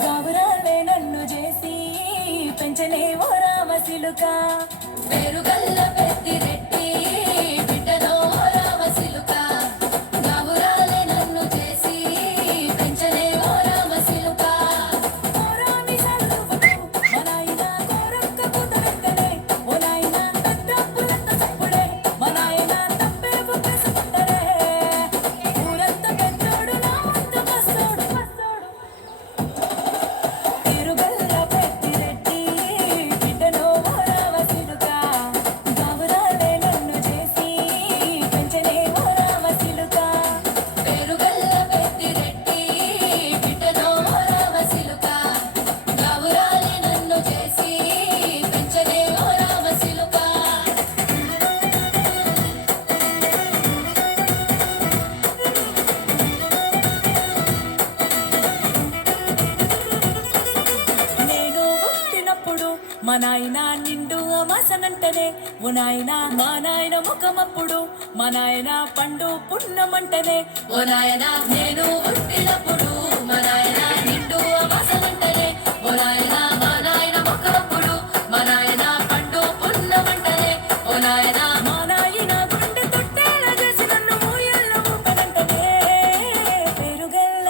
గౌరాలే నన్ను చేసి పెంచలే ఓ రామశిలుక పేరుగల్ల పెద్దిరెడ్డి బిడ్డలో ఓ రామశిలుక గౌరాలే నన్ను చేసి పెంచలే ఓ రామశిలుక ఓరాని సల్లువకు మనాయిన కోరక్క కుదరక్కనే ఓనాయిన తట్టప్పులంత సప్పుడే మనాయిన తప్పే బుక్కసుకుంటరే ఊరంత పెద్దోడు నా అంత బస్సోడు మా నాయన నిండు అమాసనంటనే ఓ నాయన మా నాయన ముఖమప్పుడు మా నాయన పండు పున్నమంటనే ఓ నాయన నేను పుట్టినప్పుడు మా నాయన నిండు అమాసనంటనే ఓ నాయన మా నాయన ముఖమప్పుడు మా నాయన పండు పున్నమంటనే ఓ నాయన మా నాయన గుండె తొట్టేల చేసి నన్ను మూయల్ల ఊపనంటనే పేరుగల్ల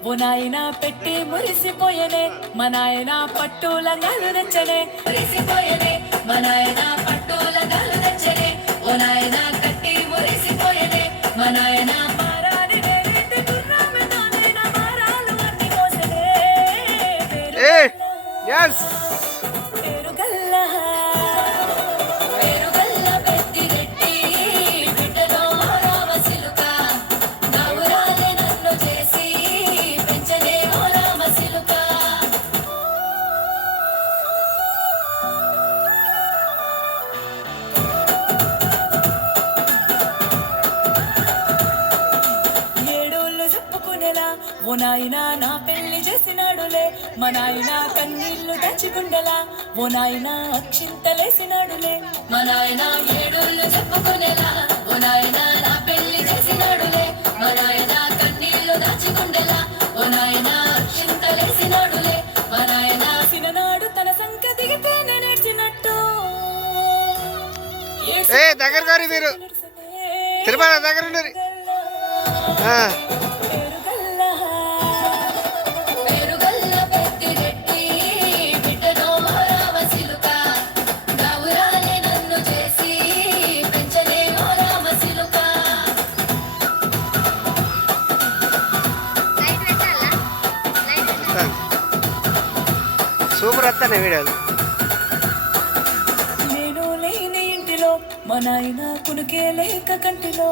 ఓ నాయన పెట్టి మురిసిపోయనే మా నాయన పట్టుల గాలు తెచ్చనే మురిసిపోయనే మా నాయన పట్టుల గాలు తెచ్చనే ఓ నాయన కట్టి మురిసిపోయనే మా నాయన మారాలి నేటి గుర్రమే నాయన మారాలు అన్ని కోసనే పేరుగల్ల ఓ నాయన నా పెళ్లి చేసినాడులే మా నాయన కన్నీళ్లు దచ్చుకుండలా ఓ నాయన అక్షింతలేసినాడులే మా నాయన ఏడోళ్ళు చెప్పుకునేలా ఓ నాయన నా పెళ్లి చేసినాడులే మా నాయన కన్నీళ్లు దాచుకుండలా ఓ నాయన అక్షింతలేసినాడులే మా నాయన సిననాడు తన సంఖ్య దిగితే నేర్చినట్టు దగ్గర గారి మీరు తిరుమల దగ్గర సూపర్ వస్తానే వీడియోలు. నేను లేని ఇంటిలో మా నాయన కునుకే లేక కంటిలో